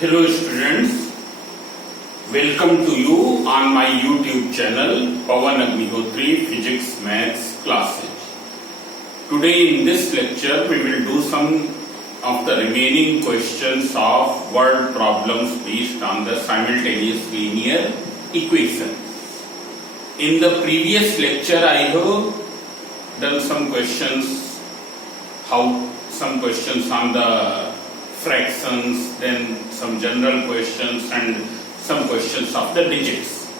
Hello students, welcome to you on my YouTube channel Pawan Agnihotri Physics Maths Classes. Today in this lecture we will do some of the remaining questions of word problems based on the simultaneous linear equation. In the previous lecture I have done some questions on the fractions, then some general questions and some questions of the digits.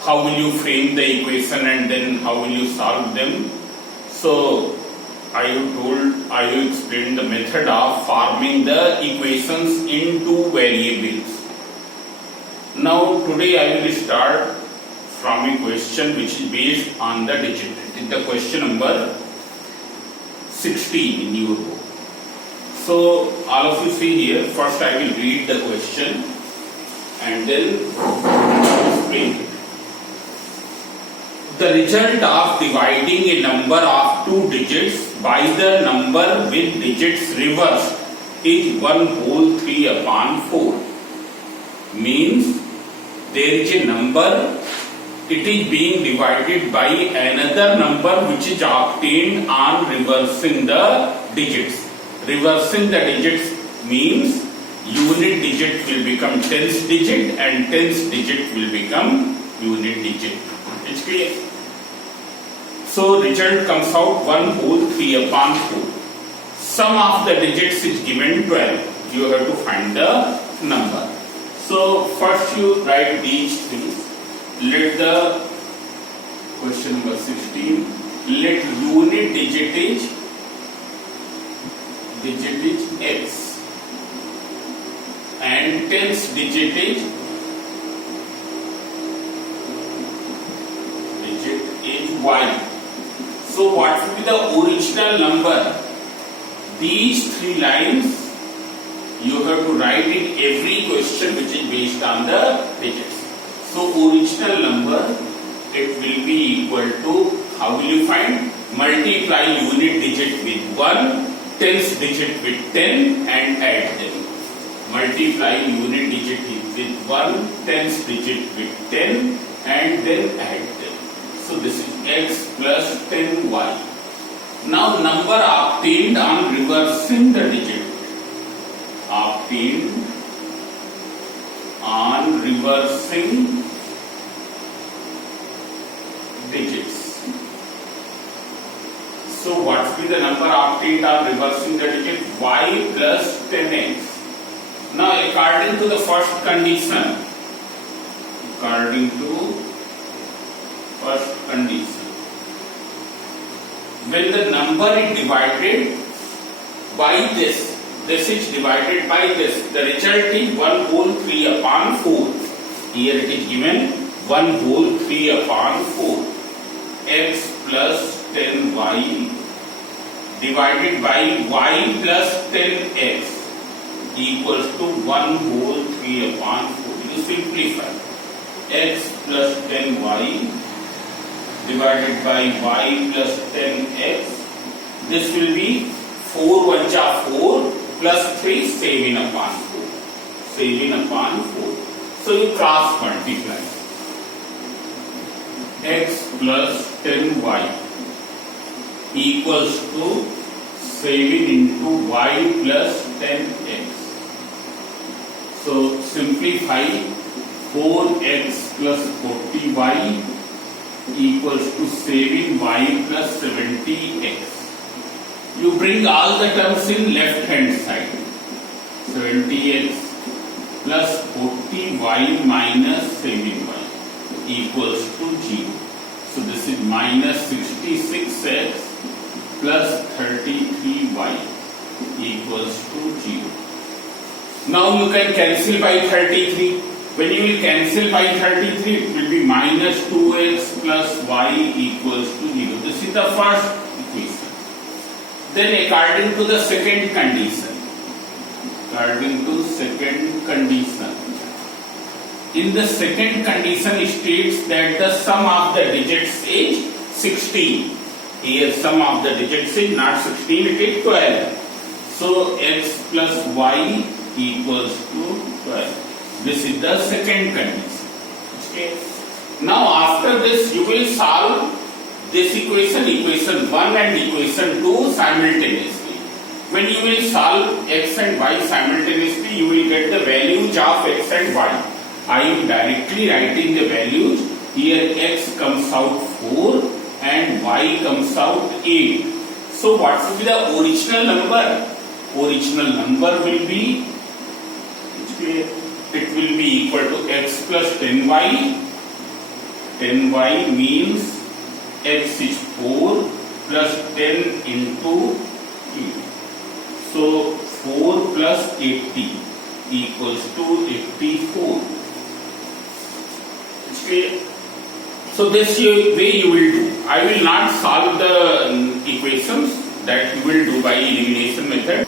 How will you frame the equation and then how will you solve them? So I have explained the method of forming the equations into variables. Now today I will start from a question which is based on the digit. It is the question number 16 in your book. So all of you see here, first I will read the question and then explain it. The result of dividing a number of two digits by the number with digits reversed is 1/3/4. Means there is a number, it is being divided by another number which is obtained on reversing the digits. Reversing the digits means unit digit will become tens digit and tens digit will become unit digit. It's clear? So result comes out 1/3/4. Sum of the digits is given 12. You have to find the number. So first you write these things. Let the question number 16. Let unit digit is x and tens digit is y. So what will be the original number? These three lines you have to write in every question which is based on the digits. So original number, it will be equal to, how will you find? Multiply unit digit with 1, tens digit with 10 and add them. Multiply unit digit with 1, tens digit with 10 and then add them. So this is x plus 10y. Now number obtained on reversing the digit. Obtained on reversing digits. So what will be the number obtained on reversing the digit? Y plus 10x. Now according to the first condition, when the number is divided by this is divided by this, the result is 1/3/4. Here it is given 1/3/4. X plus 10y divided by y plus 10x equals to 1/3/4. You simplify. X plus 10y divided by y plus 10x. This will be 4 1 4 plus 3 7/4. 7/4. So you cross multiply. X plus 10y equals to 7 into y plus 10x. So simplify. 4x plus 40y equals to 7y plus 70x. You bring all the terms in left hand side. 70x plus 40y minus 7y equals to 0. So this is minus 66x plus 33y equals to 0. Now you can cancel by 33. When you will cancel by 33, it will be minus 2x plus y equals to 0. This is the first equation. Then according to the second condition, in the second condition states that the sum of the digits is 16. Here sum of the digits is not 16, it is 12. So x plus y equals to 12. This is the second condition. Okay. Now after this you will solve this equation 1 and equation 2 simultaneously. When you will solve x and y simultaneously, you will get the values of x and y. I am directly writing the values. Here x comes out 4 and y comes out 8. So what will be the original number? Original number will be, it will be equal to x plus 10y. 10y means x is 4 plus 10 into 3. So 4 plus 80 equals to 84. Okay. So this way you will do. I will not solve the equations, that you will do by elimination method.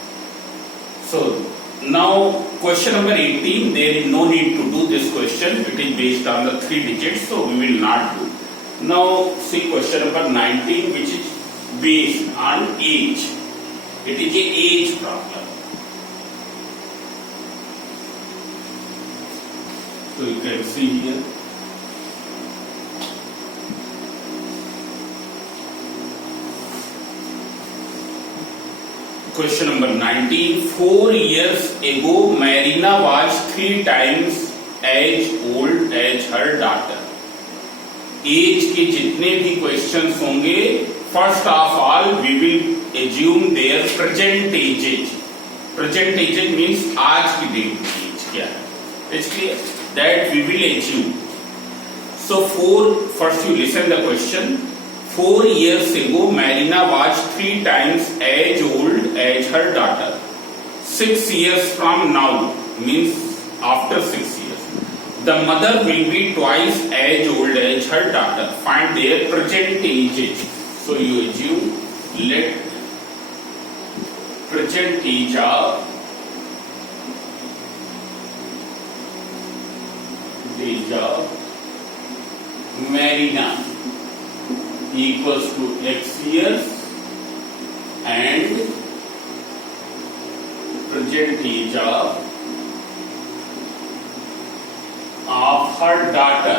So now question number 18, there is no need to do this question. It is based on the 3 digits, so we will not do. Now see question number 19, which is based on age. It is a age problem. So you can see here. Question number 19. 4 years ago, Marina was 3 times as old as her daughter. Age के जितने भी questions होंगे, first of all we will assume their present ages. Present ages means आज की date की age क्या है. It's clear that we will assume. So first you listen the question. 4 years ago, Marina was 3 times as old as her daughter. 6 years from now means after 6 years. The mother will be twice as old as her daughter. Find their present ages. So you assume, let present age of Marina equals to x years and present age of her daughter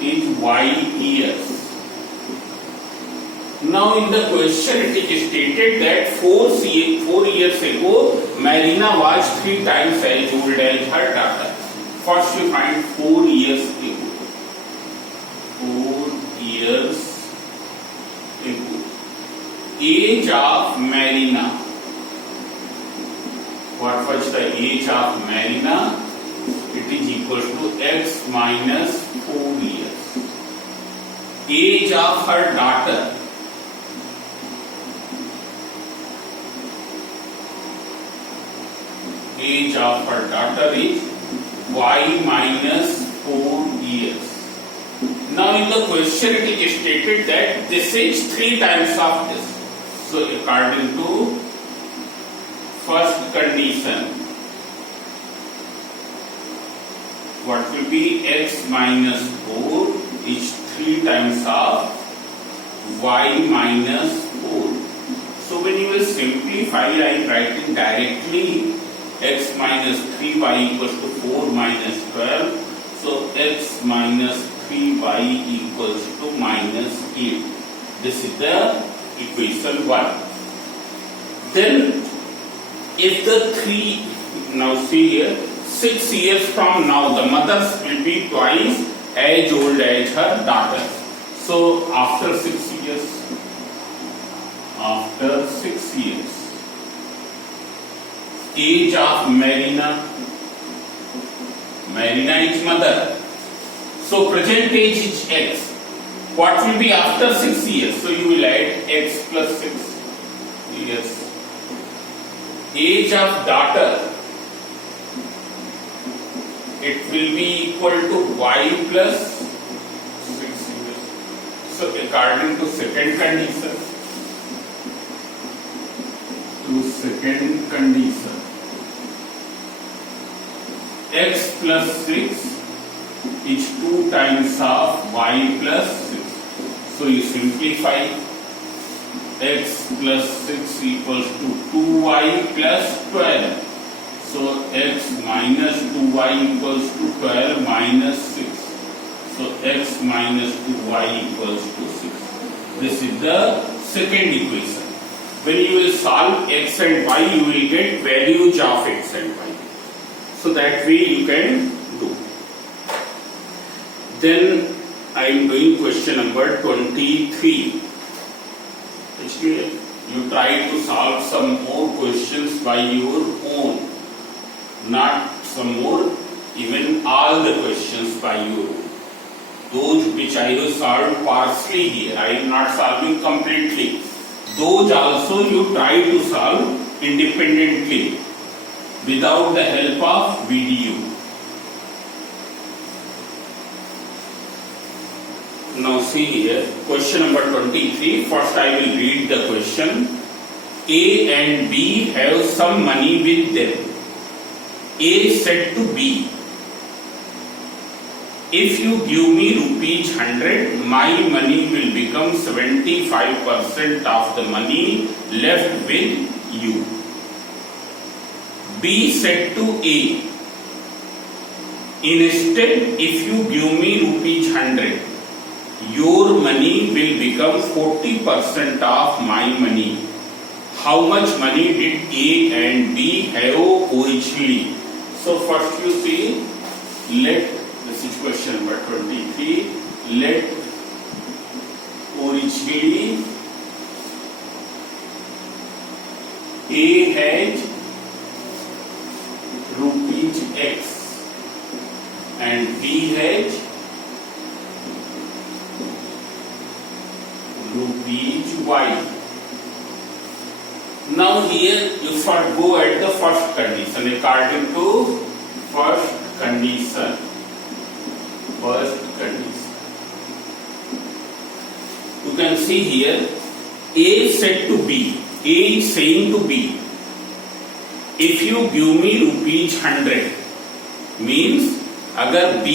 is y years. Now in the question it is stated that 4 years ago Marina was 3 times as old as her daughter. First you find 4 years ago. 4 years ago. Age of Marina. What was the age of Marina? It is equal to x minus 4 years. Age of her daughter. Age of her daughter is y minus 4 years. Now in the question it is stated that this is 3 times of this. So according to first condition, what will be x minus 4 is 3 times of y minus 4. So when you will simplify, I am writing directly x minus 3y equals to 4 minus 12. So x minus 3y equals to minus 8. This is the equation 1. Then if the 3, now see here, 6 years from now the mother will be twice as old as her daughter. So after 6 years, age of Marina is mother. So present age is x. What will be after 6 years? So you will add x plus 6 years. Age of daughter, it will be equal to y plus 6 years. So according to second condition, x plus 6 is 2 times of y plus 6. So you simplify, x plus 6 equals to 2y plus 12. So x minus 2y equals to 12 minus 6. So x minus 2y equals to 6. This is the second equation. When you will solve x and y, you will get values of x and y. So that way you can do. Then I am doing question number 23. You try to solve some more questions by your own, not some more, even all the questions by your own. Those which I have solved partially here, I am not solving completely. Those also you try to solve independently without the help of video. Now see here, question number 23. First I will read the question. A and B have some money with them. A said to B, if you give me rupees 100, my money will become 75% of the money left with you. B said to A, instead if you give me rupees 100, your money will become 40% of my money. How much money did A and B have originally? So first you see, this is question number 23. Let originally A has rupees X and B has rupees Y. Now here you first go at the first condition. According to first condition. You can see here, A said to B, A is saying to B, if you give me rupees 100, means अगर B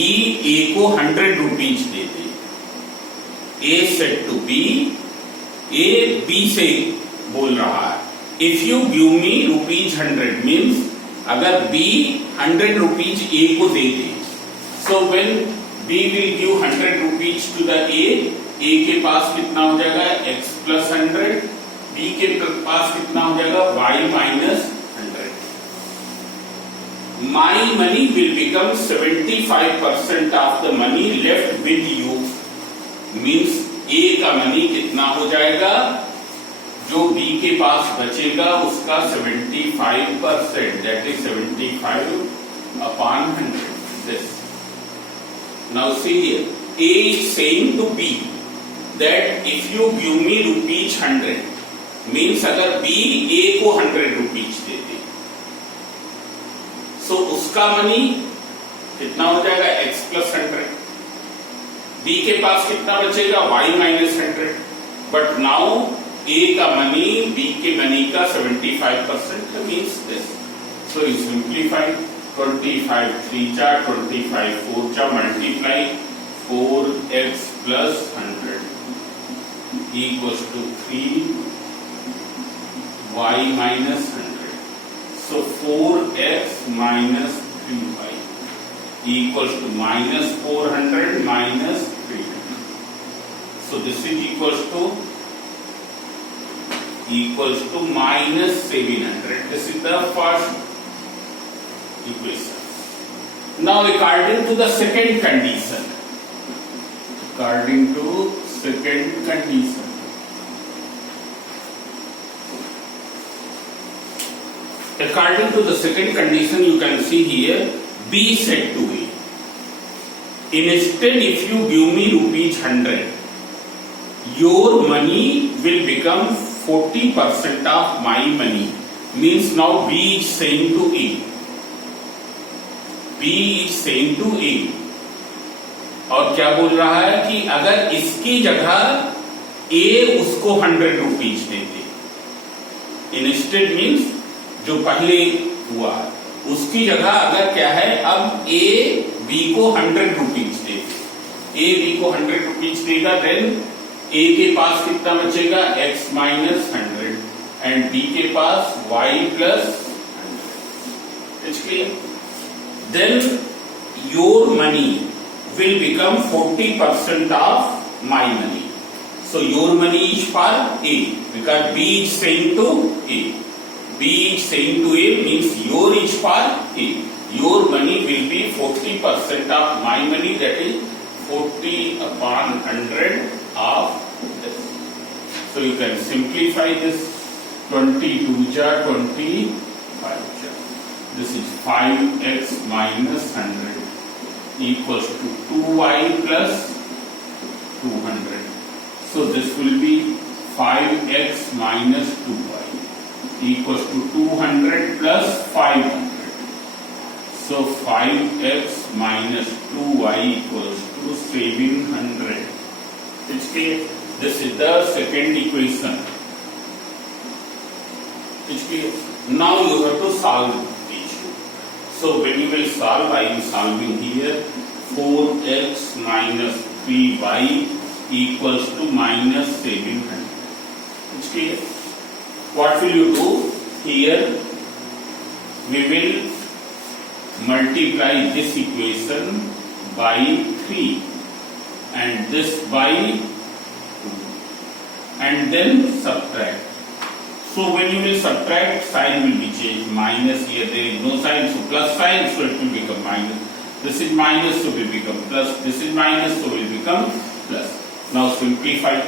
A को 100 rupees they they, A said to B, A B से बोल रहा है, if you give me rupees 100 means अगर B 100 rupees A को दे दे, so when B will give 100 rupees to the A के पास कितना हो जाएगा x plus 100, B के पास कितना हो जाएगा y minus 100. My money will become 75% of the money left with you. Means A का मनी कितना हो जाएगा, जो B के पास बचेगा उसका 75%, that is 75 upon 100. This. Now see here, A is saying to B that if you give me rupees 100, means अगर B A को 100 रुपीज दे दे, so उसका मनी कितना हो जाएगा x plus 100. B के पास कितना बचेगा y minus 100. But now A का मनी B के मनी का 75% means this. So you simplify. 25 3 चा 25 4 चा multiply 4x plus 100 equals to 3 y minus 100. So 4x minus 3y equals to minus 400 minus 300. So this is equals to minus 700. This is the first equation. Now according to the second condition, according to second condition, you can see here, B said to A, instead if you give me rupees 100, your money will become 40% of my money. Means now B is saying to A, और क्या बोल रहा है कि अगर इसकी जगह A उसको 100 रुपीज दे दे, इंस्टेड मीन्स जो पहले हुआ उसकी जगह अगर क्या है, अब A B को 100 rupees they they, A B को 100 रुपीज देगा, देन ए के पास कितना बचेगा x माइनस 100 एंड बी के पास y plus 100. It's clear. Then your money will become 40% of my money. So your money is for A because B is saying to A. B is saying to A means your is for A. Your money will be 40% of my money, that is 40 upon 100 of this. So you can simplify this. 22 ja 25 ja. This is 5x minus 100 equals to 2y plus 200. So this will be 5x minus 2y equals to 200 plus 500. So 5x minus 2y equals to 700. It's clear. This is the second equation. It's clear. Now you have to solve each. So when you will solve, I am solving here 4x minus 3y equals to minus 700. It's clear. What will you do? Here we will multiply this equation by 3 and this by 2 and then subtract. So when you will subtract, sign will be changed. Minus, here there is no sign, so plus sign, so it will become minus. This is minus, so will become plus. This is minus, so will become plus. Now simplify.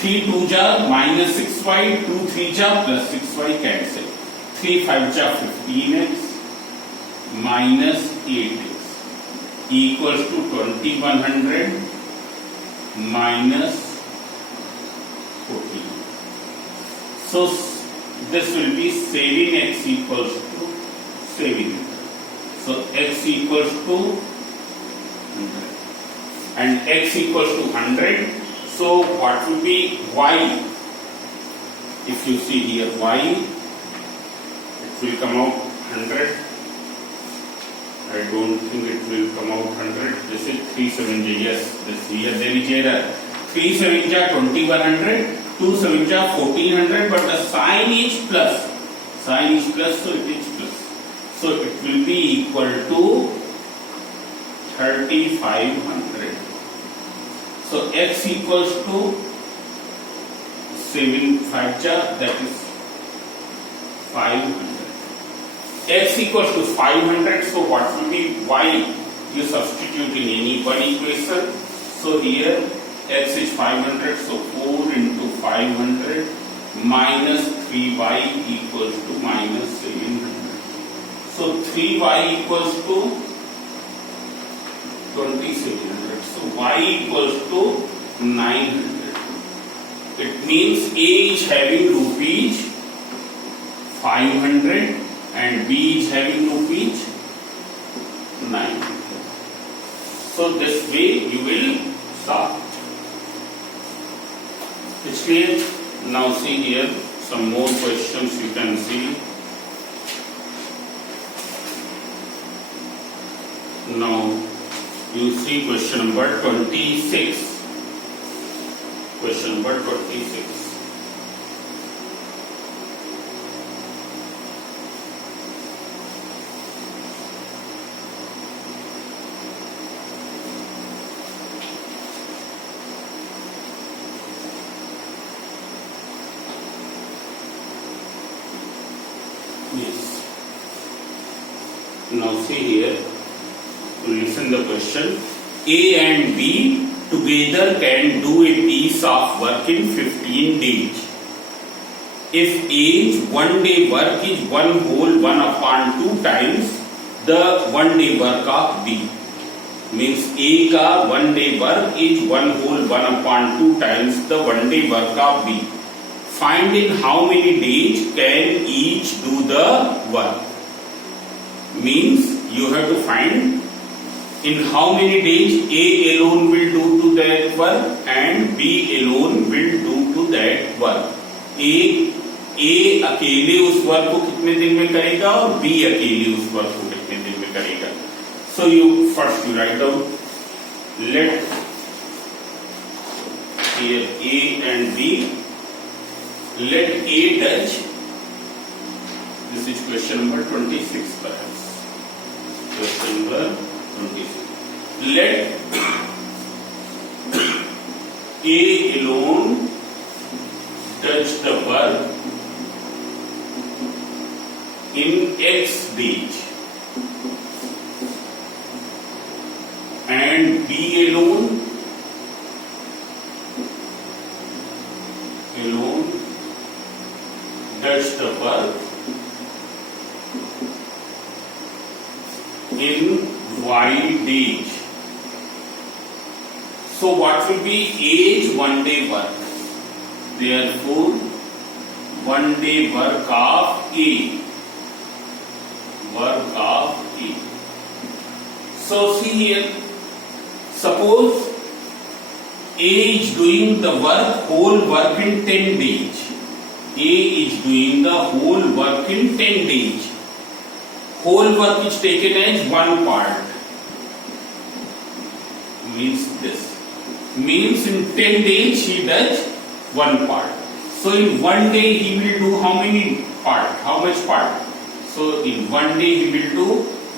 3 2 ja minus 6y, 2 3 ja plus 6y cancel. 3 5 ja 15x minus 8x equals to 2100 minus 14. So this will be 7x equals to 700. So x equals to 100 and x equals to 100. So what will be y? If you see here y, it will come out 100. I don't think it will come out 100. This is 3 7 ja. Yes, this here there is error. 3 7 ja 2100. 2 7 ja 1400, but the sign is plus. Sign is plus, so it is plus. So it will be equal to 3500. So x equals to 7 5 ja, that is 500. X equals to 500. So what will be y? You substitute in any one equation. So here x is 500, so 4 into 500 minus 3y equals to minus 700. So 3y equals to 2700. So y equals to 900. It means A is having rupees 500 and B is having rupees 900. So this way you will solve. It's clear. Now see here some more questions you can see. Now you see question number 26. Question number 26. Yes. Now see here, listen the question. A and B together can do a piece of work in 15 days. If A's 1 day work is 1 whole 1 upon 2 times the 1 day work of B. Means A का 1 day work is 1 whole 1 upon 2 times the 1 day work of B. Find in how many days can each do the work. Means you have to find in how many days A alone will do to that work and B alone will do to that work. A अकेले उस work को कितने दिन में करेगा और B अकेले उस वर्क को कितने दिन में करेगा. So you first you write down let here A and B. Let A touch. This is question number 26 perhaps. Question number 26. Let A alone touch the work in X days and B alone touch the work in Y days. So what will be age 1 day work? Therefore 1 day work of A. So see here, suppose A is doing the whole work in 10 days. A is doing the whole work in 10 days. Whole work is taken as one part. Means this. Means in 10 days he does one part. So in 1 day he will do how many part? How much part? So in 1 day he will do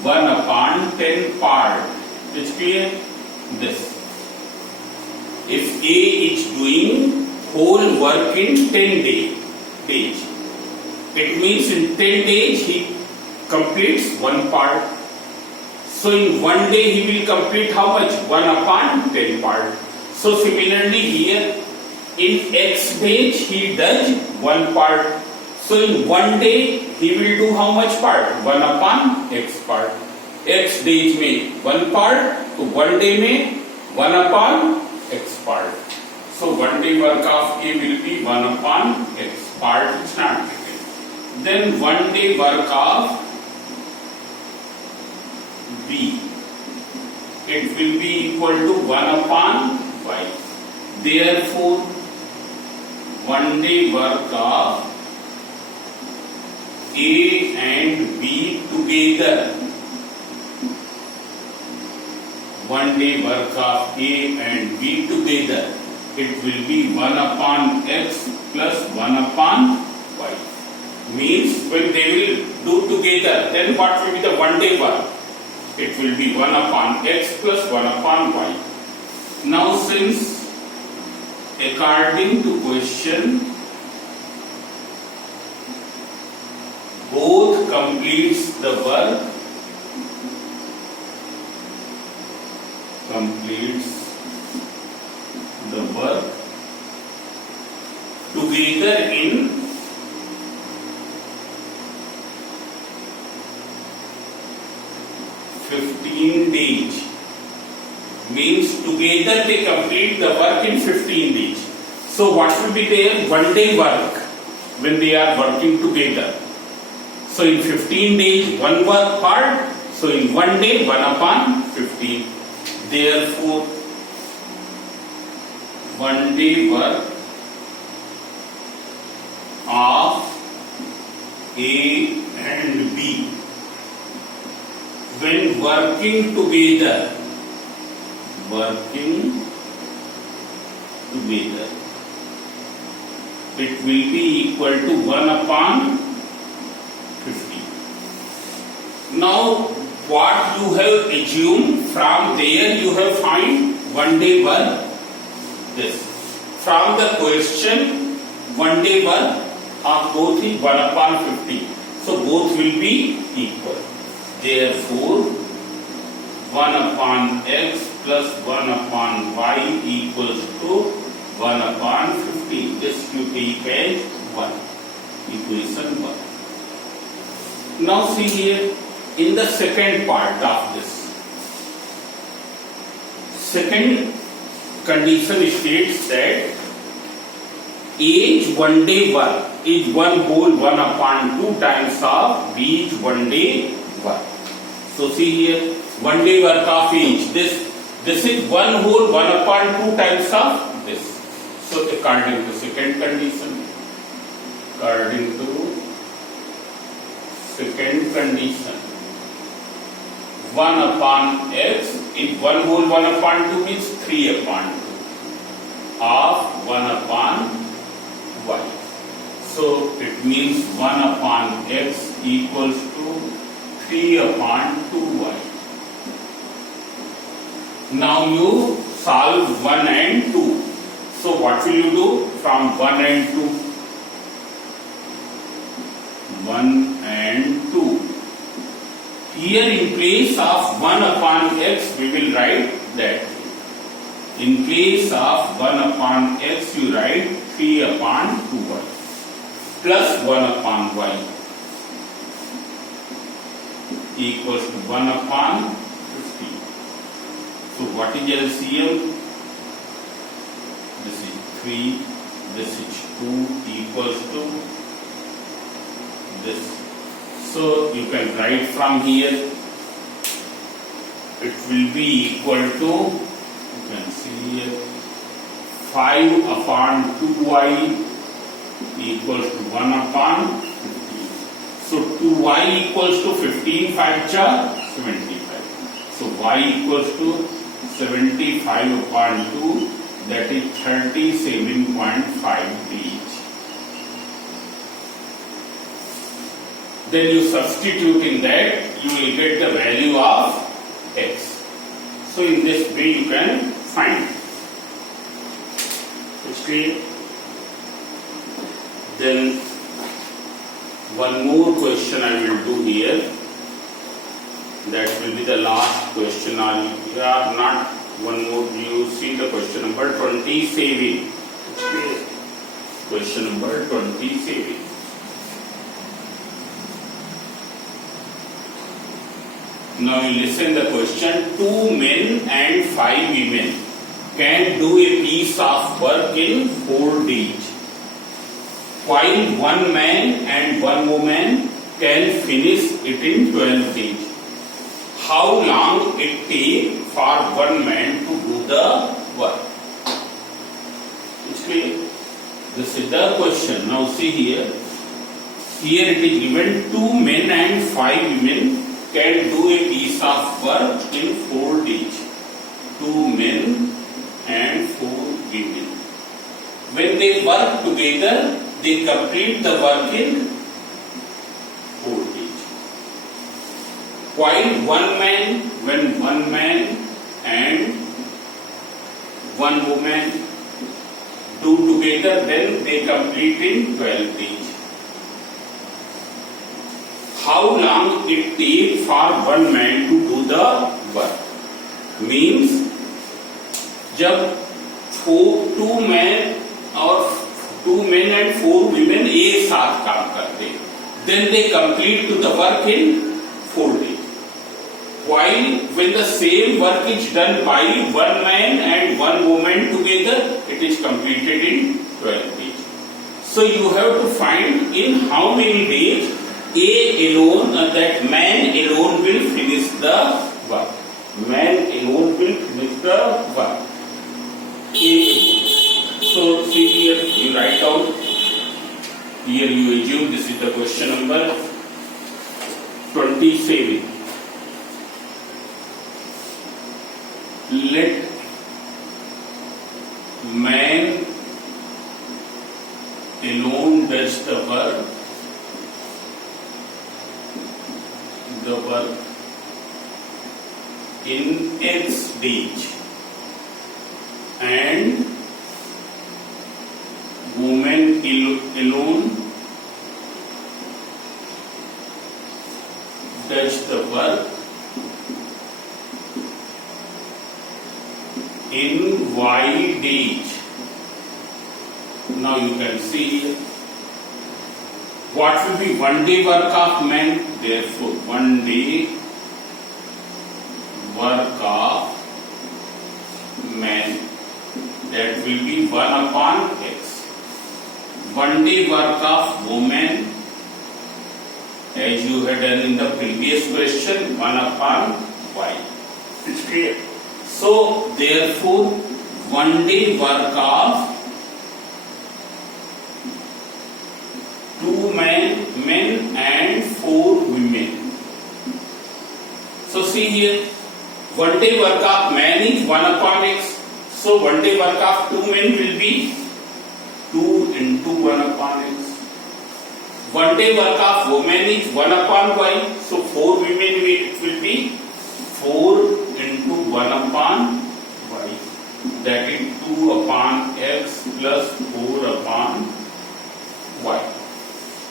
1 upon 10 part. It's clear? This. If A is doing whole work in 10 days, it means in 10 days he completes one part. So in 1 day he will complete how much? 1 upon 10 part. So similarly here in X days he does one part. So in 1 day he will do how much part? 1 upon X part. X days में 1 part, तो 1 day में 1 upon X part. So 1 day work of A will be 1 upon X part is not taken. Then 1 day work of B, it will be equal to 1 upon Y. Therefore 1 day work of A and B together, 1 day work of A and B together, it will be 1 upon X plus 1 upon Y. Means when they will do together, then what will be the 1 day work? It will be 1 upon X plus 1 upon Y. Now since according to question both completes the work, together in 15 days. Means together they complete the work in 15 days. So what will be their 1 day work when they are working together? So in 15 days, 1 work part. So in 1 day, 1 upon 15. Therefore, 1 day work of A and B when working together, it will be equal to 1 upon 50. Now what you have assumed, from there you have find 1 day work. This from the question 1 day work of both is 1 upon 50. So both will be equal. Therefore 1 upon X plus 1 upon Y equals to 1 upon 50. This you take as 1. Equation 1. Now see here in the second part of this. Second condition states that age 1 day work is 1 whole 1 upon 2 times of each 1 day work. So see here 1 day work of each. This is 1 whole 1 upon 2 times of this. So according to second condition, 1 upon X is 1 whole 1 upon 2 means 3 upon 2 of So it means 1 upon x equals to 3 upon 2y. Now you solve 1 and 2. So what will you do from 1 and 2? 1 and 2. Here in place of 1 upon x we will write that. In place of 1 upon x you write 3 upon 2y plus 1 upon y equals to 1 upon 15. So what is LCM? This is 3, this is 2 equals to this. So you can write from here, it will be equal to, you can see here, 5 upon 2y equals to 1 upon 15. So 2y equals to 15, 5 cha 75. So y equals to 75 upon 2, that is 37.5 each. Then you substitute in that, you will get the value of x. So in this way you can find. It's clear? Then one more question I will do here. That will be the last question. Not one more. You see the question number 27. Question number 27. Now you listen the question. 2 men and 5 women can do a piece of work in 4 days, while 1 man and 1 woman can finish it in 12 days. How long it takes for 1 man to do the work? It's clear? This is the question. Now see here. Here it is given 2 men and 5 women can do a piece of work in 4 days. 2 men and 4 women. When they work together, they complete the work in 4 days. While when 1 man and 1 woman do together, then they complete in 12 days. How long it takes for 1 man to do the work? Means, जब 2 men and 4 women एक साथ काम करते, then they complete to the work in 4 days. While when the same work is done by 1 man and 1 woman together, it is completed in 12 days. So you have to find in how many days that man alone will finish the work. Man alone will finish the work. So see here, you write down. Here you assume this is the question number 27. Let man alone does the work. In X days, and woman alone does the work in Y days. Now you can see what will be 1 day work of man. Therefore 1 day work of man, that will be 1 upon X. 1 day work of woman, as you had done in the previous question, 1 upon Y. It's clear? So therefore 1 day work of 2 men and 4 women. So see here, 1 day work of man is 1 upon X. So 1 day work of 2 men will be 2 into 1 upon X. One day work of women is 1 upon y. So 4 women it will be 4 into 1 upon y. That is 2 upon x plus 4 upon y.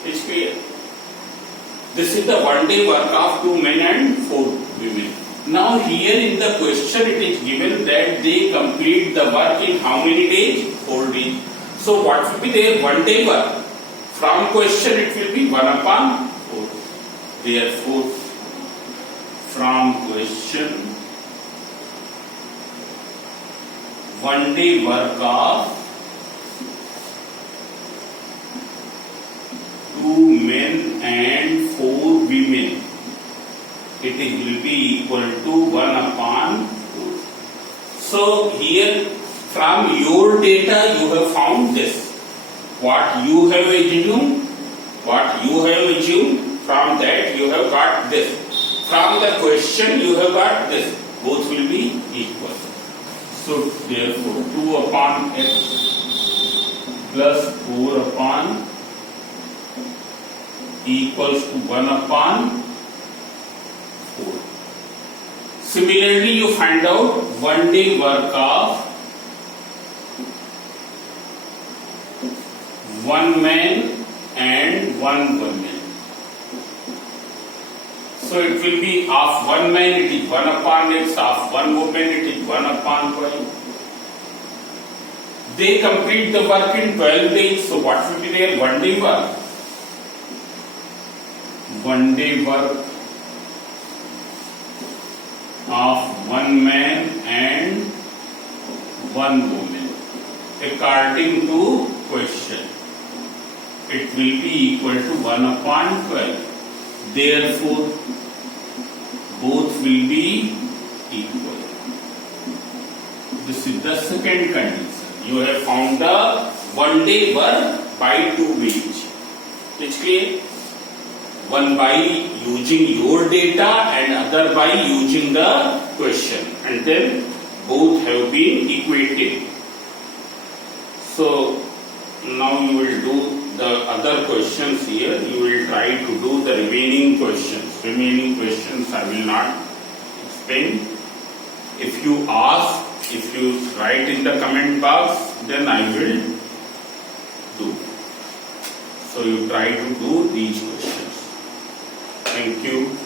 It's clear. This is the one day work of 2 men and 4 women. Now here in the question it is given that they complete the work in how many days? 4 days. So what will be their one day work? From question it will be 1 upon 4. Therefore, from question, one day work of 2 men and 4 women, it will be equal to 1 upon 4. So here from your data you have found this. What you have assumed, from that you have got this. From the question you have got this. Both will be equal. So therefore 2 upon x plus 4 upon equals to 1 upon 4. Similarly, you find out one day work of 1 man and 1 woman. So it will be of 1 man it is 1 upon x, of 1 woman it is 1 upon y. They complete the work in 12 days. So what will be their one day work? One day work of 1 man and 1 woman according to question. It will be equal to 1 upon 12. Therefore, both will be equal. This is the second condition. You have found the one day work by 2 ways. It's clear? One by using your data and other by using the question. And then both have been equated. So now you will do the other questions here. You will try to do the remaining questions. Remaining questions I will not explain. If you ask, if you write in the comment box, then I will do. So you try to do these questions. Thank you.